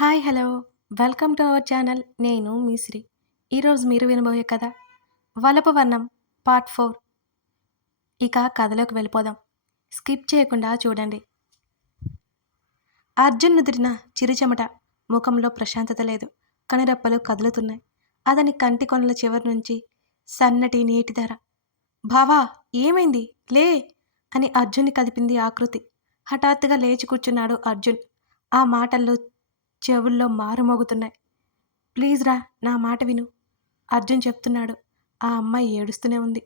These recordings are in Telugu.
Hi hello. Welcome to our channel. నేను మీ శ్రీ. ఈరోజు మీరు వినబోయే కథ వలపు వర్ణం పార్ట్ ఫోర్. ఇక కథలోకి వెళ్ళిపోదాం. స్కిప్ చేయకుండా చూడండి. అర్జున్ నుదిరిన చిరుచెమట ముఖంలో ప్రశాంతత లేదు. కనురెప్పలు కదులుతున్నాయి. అతని కంటి కొనల చివరి నుంచి సన్నటి నీటి ధర. బావా ఏమైంది? లే! అని అర్జున్ని కదిపింది ఆకృతి. హఠాత్తుగా లేచి కూర్చున్నాడు అర్జున్. ఆ మాటల్లో చెవుల్లో మారుమోగుతున్నాయి. ప్లీజ్ రా నా మాట విను అర్జున్ చెప్తున్నాడు. ఆ అమ్మాయి ఏడుస్తూనే ఉంది.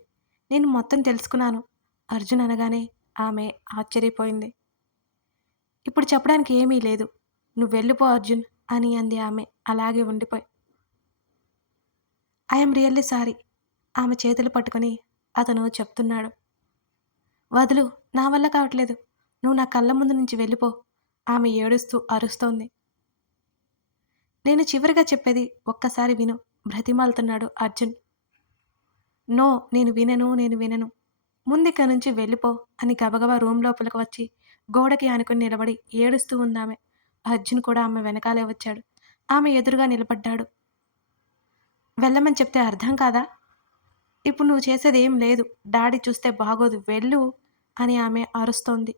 నేను మొత్తం తెలుసుకున్నాను అర్జున్ అనగానే ఆమె ఆశ్చర్యపోయింది. ఇప్పుడు చెప్పడానికి ఏమీ లేదు. నువ్వు వెళ్ళిపో అర్జున్ అని అంది ఆమె. అలాగే ఉండిపోయి. ఐఎమ్ రియల్లీ సారీ ఆమె చేతులు పట్టుకొని అతను చెప్తున్నాడు. వదులు నా వల్ల కావట్లేదు. నువ్వు నా కళ్ళ ముందు నుంచి వెళ్ళిపో ఆమె ఏడుస్తూ అరుస్తోంది. నేను చివరిగా చెప్పేది ఒక్కసారి విను. బ్రతిమాలుతున్నాడు అర్జున్. నో నేను వినను నేను వినను. ముందిక నుంచి వెళ్ళిపో అని గబగబా రూమ్ లోపలికి వచ్చి గోడకి ఆనుకుని నిలబడి ఏడుస్తూ ఉందామె. అర్జున్ కూడా ఆమె వెనకాలే వచ్చాడు. ఆమె ఎదురుగా నిలబడ్డాడు. వెళ్ళమని చెప్తే అర్థం కాదా? ఇప్పుడు నువ్వు చేసేది ఏం లేదు. డాడీ చూస్తే బాగోదు. వెళ్ళు అని ఆమె అరుస్తోంది.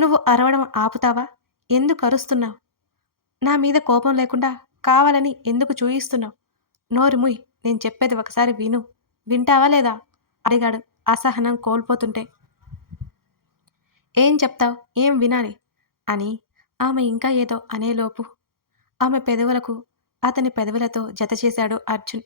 నువ్వు అరవడం ఆపుతావా? ఎందుకు అరుస్తున్నావు? నా మీద కోపం లేకుండా కావాలని ఎందుకు చూయిస్తున్నావు? నోరుముయ్ నేను చెప్పేది ఒకసారి విను. వింటావా లేదా? అడిగాడు అసహనం కోల్పోతుంటే. ఏం చెప్తావు? ఏం వినాలి? అని ఆమె ఇంకా ఏదో అనేలోపు ఆమె పెదవులకు అతని పెదవులతో జత చేశాడు అర్జున్.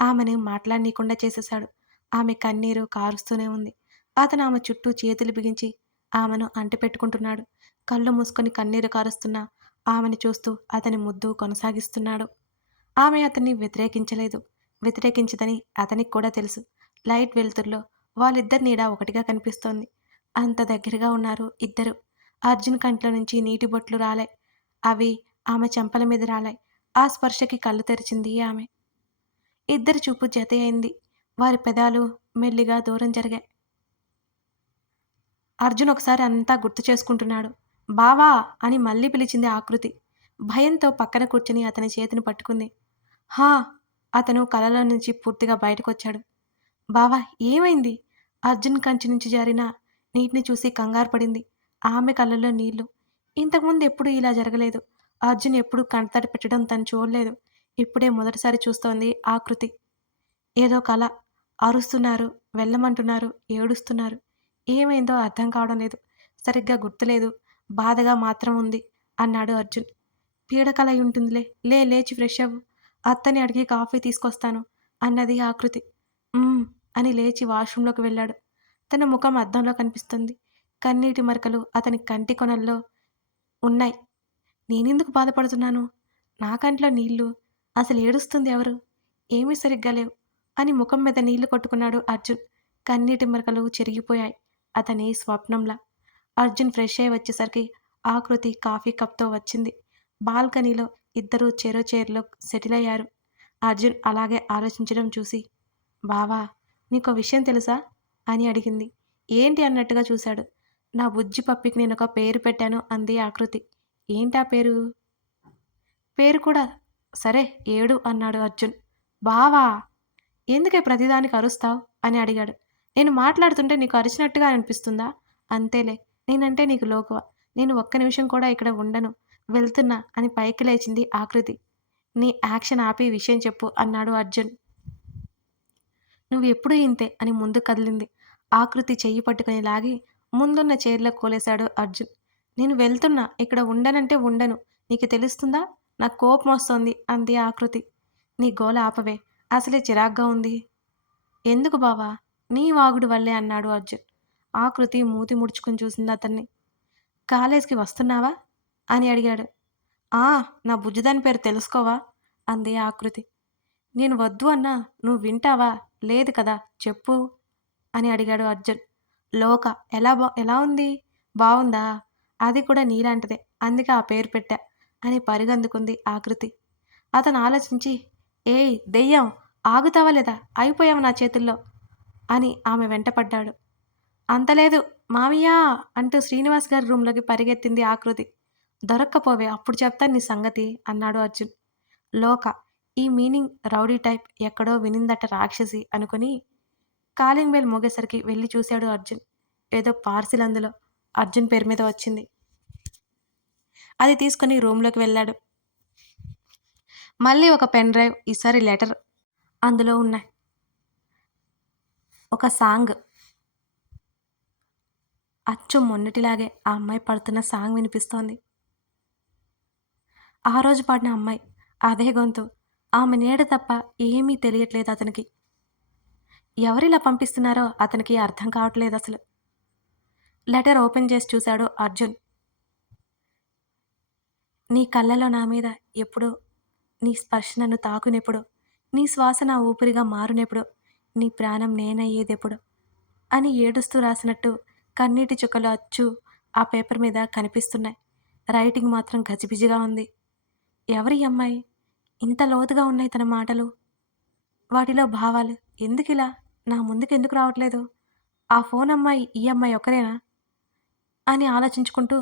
ఆమెను మాట్లాడనీయకుండా చేసేశాడు. ఆమె కన్నీరు కారుస్తూనే ఉంది. అతను ఆమె చుట్టూ చేతులు బిగించి ఆమెను అంటిపెట్టుకుంటున్నాడు. కళ్ళు మూసుకొని కన్నీరు కారుస్తున్నా ఆమెను చూస్తూ అతని ముద్దు కొనసాగిస్తున్నాడు. ఆమె అతన్ని వ్యతిరేకించలేదు. వ్యతిరేకించదని అతనికి కూడా తెలుసు. లైట్ వెలుతుర్లో వాళ్ళిద్దరి నీడ ఒకటిగా కనిపిస్తోంది. అంత దగ్గరగా ఉన్నారు ఇద్దరు. అర్జున్ కంట్లో నుంచి నీటి బొట్లు రాలే. అవి ఆమె చెంపల మీద రాలాయి ఆ స్పర్శకి కళ్ళు తెరిచింది ఆమె. ఇద్దరి చూపు జత అయింది. వారి పెదాలు మెల్లిగా దూరం జరిగాయి. అర్జున్ ఒకసారి అంతా గుర్తు చేసుకుంటున్నాడు. బావా అని మళ్ళీ పిలిచింది ఆకృతి. భయంతో పక్కన కూర్చుని అతని చేతిని పట్టుకుంది. హా! అతను కలలో నుంచి పూర్తిగా బయటకొచ్చాడు. బావా ఏమైంది? అర్జున్ కంచి నుంచి జారిన నీటిని చూసి కంగారు పడింది. ఆమె కళ్ళల్లో నీళ్ళు. ఇంతకుముందు ఎప్పుడు ఇలా జరగలేదు. అర్జున్ ఎప్పుడు కంటతడి పెట్టడం తను చూడలేదు. ఇప్పుడే మొదటిసారి చూస్తోంది ఆకృతి. ఏదో కళ అరుస్తున్నారు వెళ్ళమంటున్నారు ఏడుస్తున్నారు. ఏమైందో అర్థం కావడం లేదు. సరిగ్గా గుర్తులేదు. బాధగా మాత్రం ఉంది అన్నాడు అర్జున్. పీడకలై ఉంటుందిలే లే లేచి ఫ్రెష్ అవ్వు. అత్తని అడిగి కాఫీ తీసుకొస్తాను అన్నది ఆకృతి. అని లేచి వాష్రూంలోకి వెళ్ళాడు. తన ముఖం అద్దంలో కనిపిస్తుంది. కన్నీటి మరకలు అతని కంటి కొనల్లో ఉన్నాయి. నేనెందుకు బాధపడుతున్నాను? నా కంట్లో నీళ్ళు. అసలు ఏడుస్తుంది ఎవరు? ఏమీ సరిగ్గా లేవు అని ముఖం మీద నీళ్ళు కొట్టుకున్నాడు అర్జున్. కన్నీటి మరకలు చెరిగిపోయాయి. అతని స్వప్నంలా. అర్జున్ ఫ్రెష్ అయ్యి వచ్చేసరికి ఆకృతి కాఫీ కప్తో వచ్చింది. బాల్కనీలో ఇద్దరూ చెరో చైర్లో సెటిల్ అయ్యారు. అర్జున్ అలాగే ఆలోచించడం చూసి బావా నీకో విషయం తెలుసా? అని అడిగింది. ఏంటి? అన్నట్టుగా చూశాడు. నా బుజ్జి పప్పికి నేను ఒక పేరు పెట్టాను అంది ఆకృతి. ఏంటా పేరు? పేరు కూడా సరే ఏడు అన్నాడు అర్జున్. బావా ఎందుకే ప్రతిదానికి అరుస్తావు? అని అడిగాడు. నేను మాట్లాడుతుంటే నీకు అరిచినట్టుగా అనిపిస్తుందా? అంతేలే నేనంటే నీకు లోకువ. నేను ఒక్క నిమిషం కూడా ఇక్కడ ఉండను. వెళ్తున్నా అని పైకి లేచింది ఆకృతి. నీ యాక్షన్ ఆపి విషయం చెప్పు అన్నాడు అర్జున్. నువ్వు ఎప్పుడు ఇంతే అని ముందు కదిలింది. ఆకృతి చెయ్యి పట్టుకుని లాగి ముందున్న చైర్లో కోలేశాడు అర్జున్. నేను వెళ్తున్నా ఇక్కడ ఉండనంటే ఉండను. నీకు తెలుస్తుందా? నాకు కోపం వస్తోంది అంది ఆకృతి. నీ గోల ఆపవే. అసలే చిరాగ్గా ఉంది. ఎందుకు బావా? నీ వాగుడు వల్లే అన్నాడు అర్జున్. ఆకృతి మూతి ముడుచుకుని చూసింది అతన్ని. కాలేజీకి వస్తున్నావా? అని అడిగాడు. ఆ నా బుజ్జిదాని పేరు తెలుసుకోవా? అంది ఆకృతి. నేను వద్దు అన్నా నువ్వు వింటావా? లేదు కదా చెప్పు అని అడిగాడు అర్జున్. లోక ఎలా బా ఎలా ఉంది? బాగుందా అది కూడా నీలాంటిదే అందుకే ఆ పేరు పెట్టా అని పరిగందుకుంది ఆకృతి. అతను ఆలోచించి ఏయ్ దెయ్యం ఆగుతావా లేదా? అయిపోయావు నా చేతుల్లో అని ఆమె వెంటపడ్డాడు. అంతలేదు మావయ్య అంటూ శ్రీనివాస్ గారి రూమ్లోకి పరిగెత్తింది ఆకృతి. దొరక్కపోవే అప్పుడు చెప్తాను నీ సంగతి అన్నాడు అర్జున్. లోక ఈ మీనింగ్ రౌడీ టైప్ ఎక్కడో వినిందట రాక్షసి అనుకుని కాలింగ్ బెల్ మోగేసరికి వెళ్ళి చూశాడు అర్జున్. ఏదో పార్సిల్ అందులో. అర్జున్ పేరు మీద వచ్చింది. అది తీసుకుని రూమ్లోకి వెళ్ళాడు. మళ్ళీ ఒక పెన్ డ్రైవ్ ఈసారి లెటర్ అందులో ఉన్నాయి. ఒక సాంగ్ అచ్చు మొన్నటిలాగే ఆ అమ్మాయి పడుతున్న సాంగ్ వినిపిస్తోంది. ఆ రోజు పాడిన అమ్మాయి అదే గొంతు. ఆమె నీడ తప్ప ఏమీ తెలియట్లేదు అతనికి. ఎవరిలా పంపిస్తున్నారో అతనికి అర్థం కావట్లేదు అసలు. లెటర్ ఓపెన్ చేసి చూశాడు అర్జున్. నీ కళ్ళలో నా మీద ఎప్పుడో నీ స్పర్శ నన్ను తాకునెప్పుడు నీ శ్వాస నా ఊపిరిగా మారునెప్పుడు నీ ప్రాణం నేనయ్యేదెప్పుడు అని ఏడుస్తూ రాసినట్టు కన్నీటి చుక్కలు అచ్చు ఆ పేపర్ మీద కనిపిస్తున్నాయి. రైటింగ్ మాత్రం గజిబిజిగా ఉంది. ఎవరి అమ్మాయి? ఇంత లోతుగా ఉన్నాయి తన మాటలు. వాటిలో భావాలు. ఎందుకిలా నా ముందుకు ఎందుకు రావట్లేదు? ఆ ఫోన్ అమ్మాయి ఈ అమ్మాయి ఒకరేనా అని ఆలోచించుకుంటూ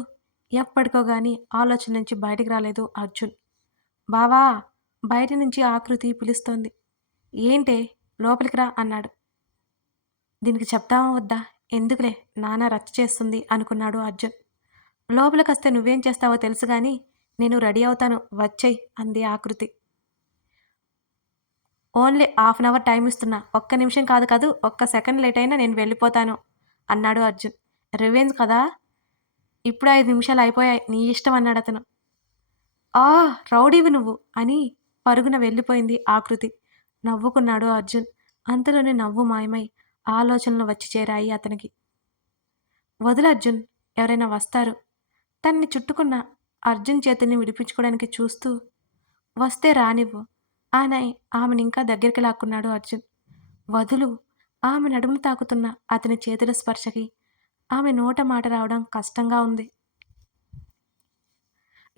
ఎప్పటికో గాని ఆలోచన నుంచి బయటికి రాలేదు అర్జున్. బావా! బయట నుంచి ఆకృతి పిలుస్తోంది. ఏంటే? లోపలికి రా అన్నాడు. దీనికి చెప్తామా వద్దా? ఎందుకులే నాన్న రచ్చ చేస్తుంది అనుకున్నాడు అర్జున్. లోపలికి వస్తే నువ్వేం చేస్తావో తెలుసు కానీ నేను రెడీ అవుతాను వచ్చేయ్ అంది Akriti only half an hour time ఇస్తున్నా ఒక్క నిమిషం కాదు కాదు ఒక్క సెకండ్ లేట్ అయినా నేను వెళ్ళిపోతాను అన్నాడు అర్జున్. రివెంజ్ కదా? ఇప్పుడు ఐదు నిమిషాలు అయిపోయాయి నీ ఇష్టం అన్నాడు అతను. ఆ రౌడీవి నువ్వు అని పరుగున వెళ్ళిపోయింది ఆకృతి నవ్వుకున్నాడు అర్జున్. అంతలోనే నవ్వు మాయమై ఆలోచనలు వచ్చి చేరాయి అతనికి. వదులు అర్జున్ ఎవరైనా వస్తారు. తన్ని చుట్టుకున్న అర్జున్ చేతిని విడిపించుకోవడానికి చూస్తూ వస్తే రానివ్వు. ఆయన ఆమెను ఇంకా దగ్గరికి లాక్కున్నాడు అర్జున్. వదులు ఆమె నడుమును తాకుతున్న అతని చేతుల స్పర్శకి ఆమె నోట మాట రావడం కష్టంగా ఉంది.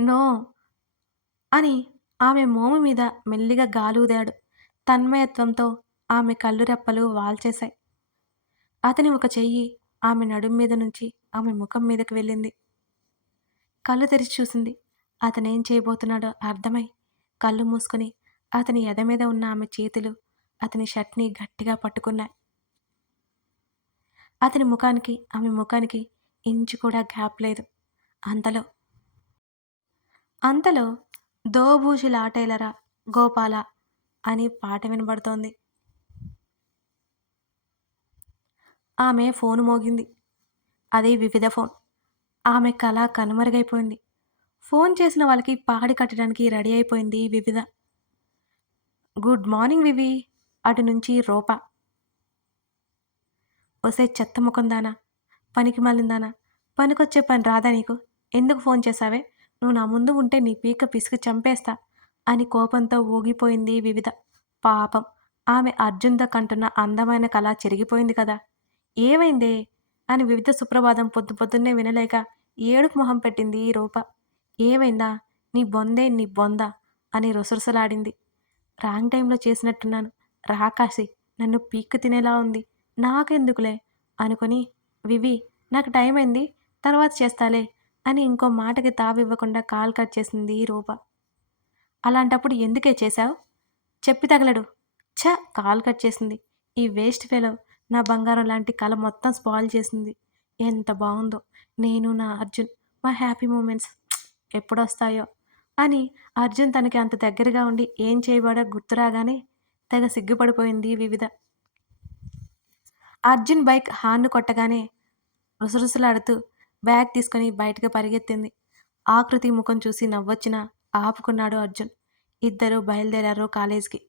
నో అని ఆమె మోము మీద మెల్లిగా గాలూదాడు తన్మయత్వంతో ఆమె కళ్ళు రెప్పలు వాల్చేశాయి. అతని ఒక చెయ్యి ఆమె నడుం మీద నుంచి ఆమె ముఖం మీదకి వెళ్ళింది. కళ్ళు తెరిచి చూసింది. అతనేం చేయబోతున్నాడో అర్థమై కళ్ళు మూసుకొని అతని ఎద మీద ఉన్న ఆమె చేతులు అతని షర్ట్ని గట్టిగా పట్టుకున్నాయి. అతని ముఖానికి ఆమె ముఖానికి ఇంచు కూడా గ్యాప్ లేదు. అంతలో అంతలో దోబూజులాటేలరా గోపాల అని పాట వినబడుతోంది. ఆమె ఫోను మోగింది. అది వివిధ ఫోన్. ఆమె కళ కనుమరుగైపోయింది. ఫోన్ చేసిన వాళ్ళకి పాడి కట్టడానికి రెడీ అయిపోయింది వివిధ. గుడ్ మార్నింగ్ వివి అటు నుంచి రూప. ఒసే చెత్త ముఖం దానా పనికి మళ్ళిందానా పనికొచ్చే పని రాదా నీకు? ఎందుకు ఫోన్ చేశావే? నువ్వు నా ముందు ఉంటే నీ పీక పిసికి చంపేస్తా అని కోపంతో ఊగిపోయింది వివిధ. పాపం ఆమె అర్జున్తో కంటున్న అందమైన కళ చెరిగిపోయింది కదా. ఏమైందే? అని వివిధ సుప్రభాతం పొద్దు పొద్దున్నే వినలేక ఏడుపు మొహం పెట్టింది ఈ రూప. ఏమైందా? నీ బొందే నీ బొంద అని రొసరుసలాడింది. రాంగ్ టైంలో చేసినట్టున్నాను. రాకాసి నన్ను పీక్కు తినేలా ఉంది. నాకెందుకులే? అనుకొని వివి నాకు టైం అయింది తర్వాత చేస్తాలే అని ఇంకో మాటకి తావివ్వకుండా కాల్ కట్ చేసింది ఈ రూప. అలాంటప్పుడు ఎందుకే చేశావు? చెప్పి తగలడు. ఛ! కాల్ కట్ చేసింది. ఈ వేస్ట్ ఫెలో నా బంగారం లాంటి కళ మొత్తం స్పాయిల్ చేసింది. ఎంత బాగుందో. నేను నా అర్జున్ మా హ్యాపీ మూమెంట్స్ ఎప్పుడొస్తాయో. అని అర్జున్ తనకి అంత దగ్గరగా ఉండి ఏం చేయబడో గుర్తురాగానే తెగ సిగ్గుపడిపోయింది వివిధ. అర్జున్ బైక్ హార్న్ కొట్టగానే రుసరుసలాడుతూ బ్యాగ్ తీసుకొని బయటకు పరిగెత్తింది. ఆకృతి ముఖం చూసి నవ్వొచ్చినా ఆపుకున్నాడు అర్జున్. ఇద్దరు బయలుదేరారు కాలేజ్కి.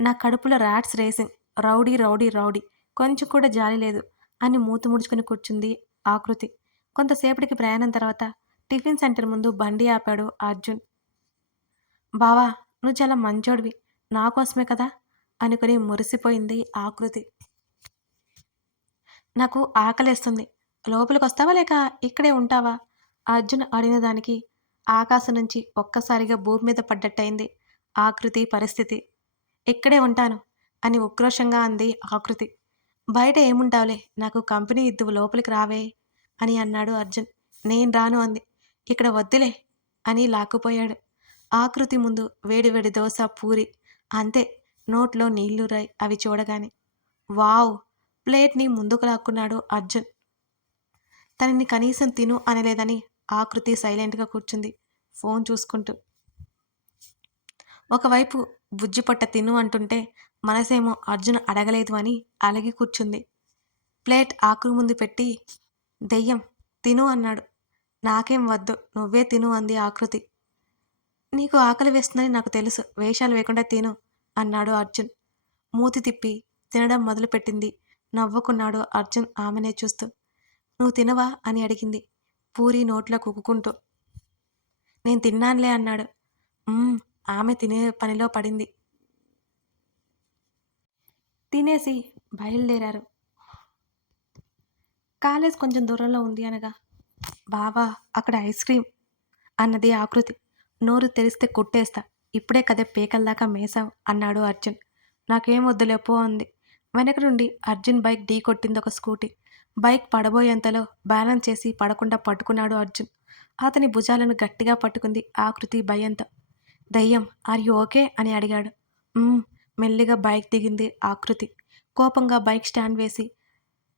నా కడుపులో rats racing. Rowdy rowdy rowdy. కొంచెం కూడా జాలి లేదు అని మూతు ముడుచుకుని కూర్చుంది ఆకృతి కొంతసేపటికి ప్రయాణం తర్వాత టిఫిన్ సెంటర్ ముందు బండి ఆపాడు అర్జున్. బావా నువ్వు చాలా మంచోడివి. నా కోసమే కదా? అనుకుని మురిసిపోయింది ఆకృతి నాకు ఆకలేస్తుంది. లోపలికి వస్తావా లేక ఇక్కడే ఉంటావా? అర్జున్ అడిగిన దానికి ఆకాశం నుంచి ఒక్కసారిగా భూమి మీద పడ్డట్టయింది ఆకృతి పరిస్థితి. ఇక్కడే ఉంటాను. అని ఉక్రోషంగా అంది ఆకృతి. బయట ఏముంటావులే నాకు కంపెనీ ఇద్దువు లోపలికి రావే అని అన్నాడు అర్జున్. నేను రాను అంది. ఇక్కడ వద్దులే అని లాక్కుపోయాడు. ఆకృతి ముందు వేడివేడి దోశ పూరి అంతే. నోట్లో నీళ్ళురాయి అవి చూడగానే. వావ్! ప్లేట్ని ముందుకు లాక్కున్నాడు అర్జున్. తనని కనీసం తిను అనలేదని ఆకృతి సైలెంట్గా కూర్చుంది ఫోన్ చూసుకుంటూ. ఒకవైపు బుజ్జిపట్ట తిను అంటుంటే మనసేమో అర్జున్ అడగలేదు అని అలగి కూర్చుంది. ప్లేట్ ఆకురు ముందు పెట్టి దెయ్యం తిను అన్నాడు. నాకేం వద్దు నువ్వే తిను అంది ఆకృతి. నీకు ఆకలి వేస్తుందని నాకు తెలుసు వేషాలు వేయకుండా తిను అన్నాడు అర్జున్. మూతి తిప్పి తినడం మొదలుపెట్టింది. నవ్వుకున్నాడు అర్జున్ ఆమెనే చూస్తూ. నువ్వు తినవా? అని అడిగింది పూరి నోట్లో కుక్కుంటూ నేను తిన్నానులే అన్నాడు. ఆమె తినే పనిలో పడింది. తినేసి బయలుదేరారు. కాలేజ్ కొంచెం దూరంలో ఉంది అనగా బావా అక్కడ ఐస్ క్రీమ్ అన్నది ఆకృతి. నోరు తెరిస్తే కొట్టేస్తా. ఇప్పుడే కదే పేకల్దాకా మేసావు అన్నాడు అర్జున్. నాకేం వద్దులే పో అంది. వెనక నుండి అర్జున్ బైక్ ఢీ కొట్టింది ఒక స్కూటీ. బైక్ పడబోయేంతలో బ్యాలెన్స్ చేసి పడకుండా పట్టుకున్నాడు అర్జున్. అతని భుజాలను గట్టిగా పట్టుకుంది ఆకృతి భయంతో. దయ్యం ఆర్ యు ఓకే? అని అడిగాడు. మెల్లిగా బైక్ దిగింది ఆకృతి. కోపంగా బైక్ స్టాండ్ వేసి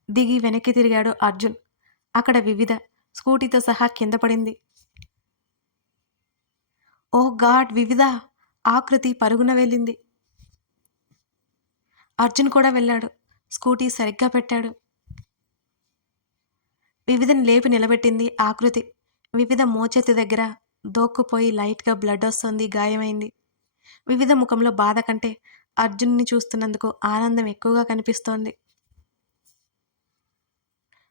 దిగి వెనక్కి తిరిగాడు అర్జున్. అక్కడ వివిధ స్కూటీతో సహా కింద పడింది. ఓ గాడ్ వివిధ! ఆకృతి పరుగున వెళ్ళింది. అర్జున్ కూడా వెళ్ళాడు. స్కూటీ సరిగ్గా పెట్టాడు. వివిధని లేపి నిలబెట్టింది ఆకృతి. వివిధ మోచేతి దగ్గర దోక్కుపోయి లైట్గా బ్లడ్ వస్తుంది గాయమైంది. వివిధ ముఖంలో బాధ కంటే అర్జున్ని చూస్తున్నందుకు ఆనందం ఎక్కువగా కనిపిస్తోంది.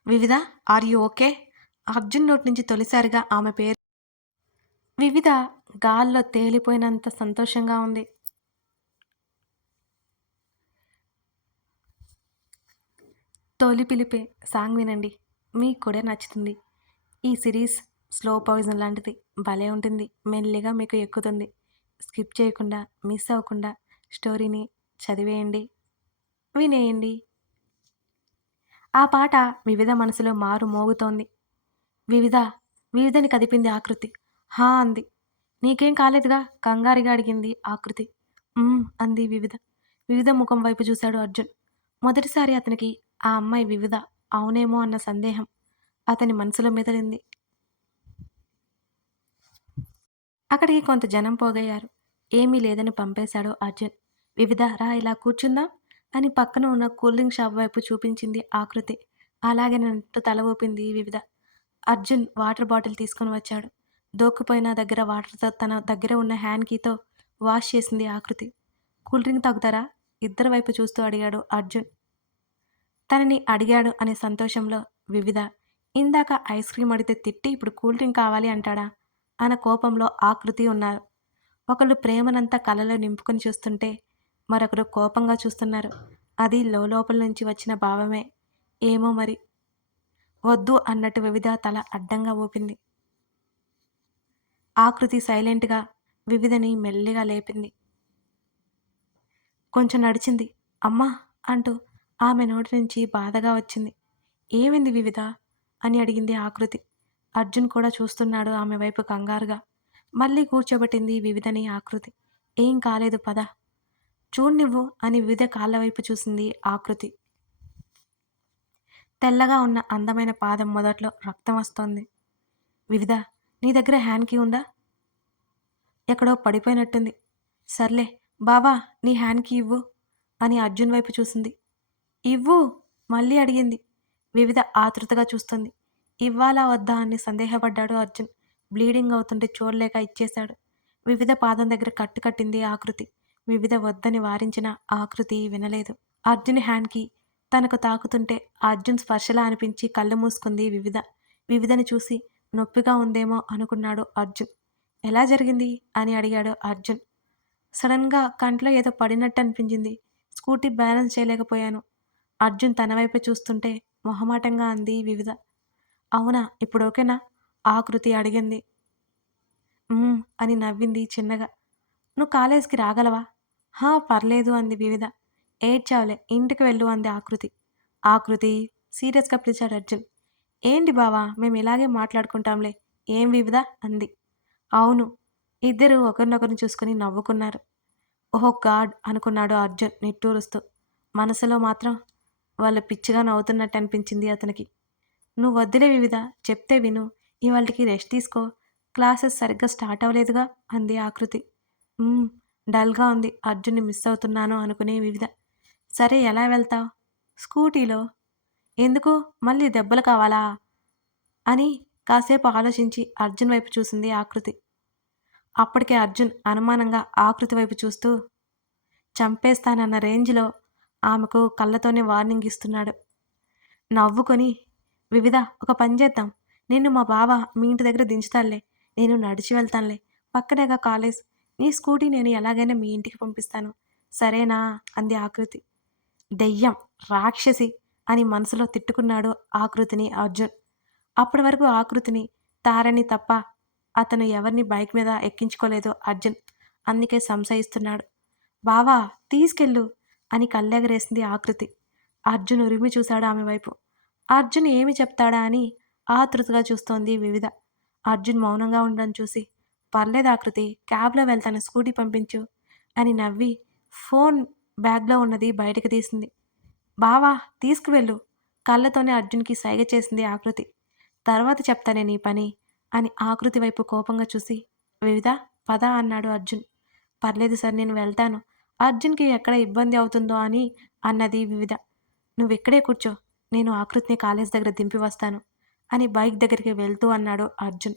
వివిధ ఆర్ యు ఓకే? అర్జున్ నోటి నుంచి తొలిసారిగా ఆమె పేరు వివిధ గాల్లో తేలిపోయినంత సంతోషంగా ఉంది. తొలి పిలిపే సాంగ్ వినండి. మీకు కూడా నచ్చుతుంది. ఈ సిరీస్ స్లో పాయిజన్ లాంటిది భలే ఉంటుంది. మెల్లిగా మీకు ఎక్కుతుంది. స్కిప్ చేయకుండా మిస్ అవ్వకుండా స్టోరీని చదివేయండి వినేయండి. ఆ పాట వివిధ మనసులో మారు మోగుతోంది. వివిధ వివిధని కదిపింది ఆకృతి హా అంది. నీకేం కాలేదుగా? కంగారుగా అడిగింది ఆకృతి అంది వివిధ. వివిధ ముఖం వైపు చూశాడు అర్జున్. మొదటిసారి అతనికి ఆ అమ్మాయి వివిధ అవునేమో అన్న సందేహం అతని మనసులో మెదిలింది. అక్కడికి కొంత జనం పోగయ్యారు. ఏమీ లేదని పంపేశాడు అర్జున్. వివిధ రా ఇలా కూర్చుందాం అని పక్కన ఉన్న కూల్ డ్రింక్ షాప్ వైపు చూపించింది ఆకృతి. అలాగేనంటూ తల ఊపింది వివిధ. అర్జున్ వాటర్ బాటిల్ తీసుకొని వచ్చాడు. దోక్కుపోయిన దగ్గర వాటర్తో తన దగ్గర ఉన్న హ్యాండ్ కీతో వాష్ చేసింది ఆకృతి. కూల్ డ్రింక్ తాగుతారా? ఇద్దరి వైపు చూస్తూ అడిగాడు అర్జున్. తనని అడిగాడు అనే సంతోషంలో వివిధ. ఇందాక ఐస్ క్రీమ్ అడిగితే తిట్టి ఇప్పుడు కూల్ డ్రింక్ కావాలి అంటాడా? అన్న కోపంలో ఆకృతి ఉన్నారు. ఒకళ్ళు ప్రేమనంతా కలలో నింపుకొని చూస్తుంటే మరొకరు కోపంగా చూస్తున్నారు. అది లోపల నుంచి వచ్చిన భావమే. ఏమో మరి. వద్దు అన్నట్టు వివిధ తల అడ్డంగా ఊపింది. ఆకృతి సైలెంట్గా వివిధని మెల్లిగా లేపింది. కొంచెం నడిచింది. అమ్మా! అంటూ ఆమె నోటి నుంచి బాధగా వచ్చింది. ఏమింది వివిధ? అని అడిగింది ఆకృతి అర్జున్ కూడా చూస్తున్నాడు ఆమె వైపు కంగారుగా. మళ్ళీ కూర్చోబెట్టింది వివిధని ఆకృతి ఏం కాలేదు పద. చూడు నువ్వు అని వివిధ కాళ్ళ వైపు చూసింది ఆకృతి. తెల్లగా ఉన్న అందమైన పాదం మొదట్లో రక్తం వస్తోంది. వివిధ నీ దగ్గర హ్యాండ్ కీ ఉందా? ఎక్కడో పడిపోయినట్టుంది. సర్లే బావా నీ హ్యాండ్ కీ ఇవ్వు అని అర్జున్ వైపు చూసింది. ఇవ్వు? మళ్ళీ అడిగింది. వివిధ ఆతృతగా చూస్తుంది. ఇవ్వాలా వద్దా అని సందేహపడ్డాడు అర్జున్. బ్లీడింగ్ అవుతుంటే చూడలేక ఇచ్చేశాడు. వివిధ పాదం దగ్గర కట్టు కట్టింది ఆకృతి. వివిధ వద్దని వారించిన ఆకృతి వినలేదు. అర్జున్ హ్యాండ్కి తనకు తాకుతుంటే అర్జున్ స్పర్శలా అనిపించి కళ్ళు మూసుకుంది వివిధ. వివిధని చూసి నొప్పిగా ఉందేమో అనుకున్నాడు అర్జున్. ఎలా జరిగింది? అని అడిగాడు అర్జున్. సడన్గా కంట్లో ఏదో పడినట్టు అనిపించింది. స్కూటీ బ్యాలెన్స్ చేయలేకపోయాను. అర్జున్ తన వైపు చూస్తుంటే మొహమాటంగా అంది వివిధ. అవునా ఇప్పుడు ఓకేనా? ఆకృతి అడిగింది. అని నవ్వింది చిన్నగా. నువ్వు కాలేజ్కి రాగలవా? హా పర్లేదు అంది వివిధ. ఏడ్చావులే ఇంటికి వెళ్ళు అంది ఆకృతి. ఆకృతి సీరియస్గా పిలిచాడు అర్జున్. ఏంటి బావా మేము ఇలాగే మాట్లాడుకుంటాంలే. ఏం వివిధ? అంది. అవును ఇద్దరు ఒకరినొకరిని చూసుకుని నవ్వుకున్నారు. ఓహో గాడ్ అనుకున్నాడు అర్జున్ నిట్టూరుస్తూ. మనసులో మాత్రం వాళ్ళు పిచ్చిగా నవ్వుతున్నట్టు అనిపించింది అతనికి. నువ్వు వద్దులే వివిధ చెప్తే విను. ఇవాళకి రెస్ట్ తీసుకో. క్లాసెస్ సరిగ్గా స్టార్ట్ అవ్వలేదుగా అంది ఆకృతి. "మ్మ్, డల్గా ఉంది. అర్జున్ని మిస్ అవుతున్నాను అనుకునే వివిధ. సరే ఎలా వెళ్తావు? స్కూటీలో. ఎందుకు? మళ్ళీ దెబ్బలు కావాలా? అని కాసేపు ఆలోచించి అర్జున్ వైపు చూసింది ఆకృతి. అప్పటికే అర్జున్ అనుమానంగా ఆకృతి వైపు చూస్తూ చంపేస్తానన్న రేంజ్లో ఆమెకు కళ్ళతోనే వార్నింగ్ ఇస్తున్నాడు. నవ్వుకొని వివిధ ఒక పని చేద్దాం. నిన్ను మా బావ మీ ఇంటి దగ్గర దించుతానులే నేను నడిచి వెళ్తానులే. పక్కనేగా కాలేజ్. నీ స్కూటీ నేను ఎలాగైనా మీ ఇంటికి పంపిస్తాను. సరేనా? అంది ఆకృతి. దెయ్యం రాక్షసి అని మనసులో తిట్టుకున్నాడు ఆకృతిని అర్జున్. అప్పటి వరకు ఆకృతిని తారని తప్ప అతను ఎవరిని బైక్ మీద ఎక్కించుకోలేదు అర్జున్. అందుకే సంశయిస్తున్నాడు. బావా తీసుకెళ్ళు అని కళ్ళెగరేసింది ఆకృతి. అర్జున్ ఉరిమి చూశాడు ఆమె వైపు. అర్జున్ ఏమి చెప్తాడా అని ఆతృతగా చూస్తోంది వివిధ. అర్జున్ మౌనంగా ఉండడం చూసి పర్లేదు ఆకృతి? క్యాబ్లో వెళ్తాను స్కూటీ పంపించు అని నవ్వి ఫోన్ బ్యాగ్లో ఉన్నది బయటకు తీసింది. బావా తీసుకువెళ్ళు. కళ్ళతోనే అర్జున్కి సైగ చేసింది ఆకృతి. తర్వాత చెప్తానే నీ పని అని ఆకృతి వైపు కోపంగా చూసి వివిధ పద అన్నాడు అర్జున్. పర్లేదు సార్ నేను వెళ్తాను. అర్జున్కి ఎక్కడ ఇబ్బంది అవుతుందో అని అన్నది వివిధ. నువ్వు ఇక్కడే కూర్చో నేను ఆకృతిని కాలేజ్ దగ్గర దింపి వస్తాను అని బైక్ దగ్గరికి వెళ్తూ అన్నాడు అర్జున్.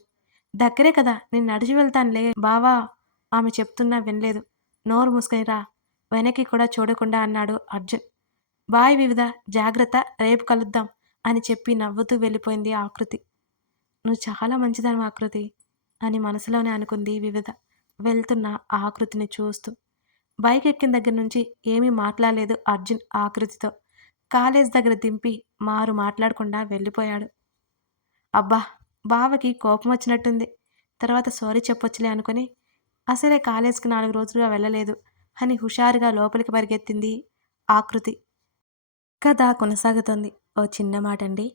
దగ్గరే కదా నేను నడిచి వెళ్తానులే. బావా ఆమె చెప్తున్నా వినలేదు. నోరు మూసుకొని వెనక్కి కూడా చూడకుండా అన్నాడు అర్జున్. బాయ్ వివిధ జాగ్రత్త రేపు కలుద్దాం అని చెప్పి నవ్వుతూ వెళ్ళిపోయింది ఆకృతి. నువ్వు చాలా మంచిదాని ఆకృతి అని మనసులోనే అనుకుంది వివిధ. వెళ్తున్న ఆకృతిని చూస్తూ. బైక్ ఎక్కిన దగ్గర నుంచి ఏమీ మాట్లాడలేదు అర్జున్ ఆకృతితో. కాలేజ్ దగ్గర దింపి మారు మాట్లాడకుండా వెళ్ళిపోయాడు. అబ్బా బావకి కోపం వచ్చినట్టుంది. తర్వాత సారీ చెప్పొచ్చులే అనుకుని అసలే కాలేజ్కి నాలుగు రోజులుగా వెళ్ళలేదు అని హుషారుగా లోపలికి పరిగెత్తింది ఆకృతి కథ కొనసాగుతుంది. ఓ చిన్న మాట అండి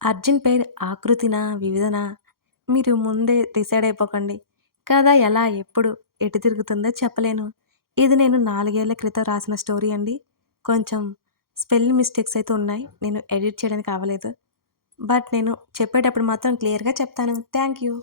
అర్జున్ పేరు ఆకృతినా వివిధనా? మీరు ముందే డిసైడ్ అయిపోకండి. కథ ఎలా ఎప్పుడు ఎటు తిరుగుతుందో చెప్పలేను. ఇది నేను నాలుగేళ్ళ క్రితం రాసిన స్టోరీ అండి. కొంచెం స్పెల్లింగ్ మిస్టేక్స్ అయితే ఉన్నాయి. నేను ఎడిట్ చేయడానికి అవ్వలేదు. బట్ నేను చెప్పేటప్పుడు మాత్రం క్లియర్గా చెప్తాను. Thank you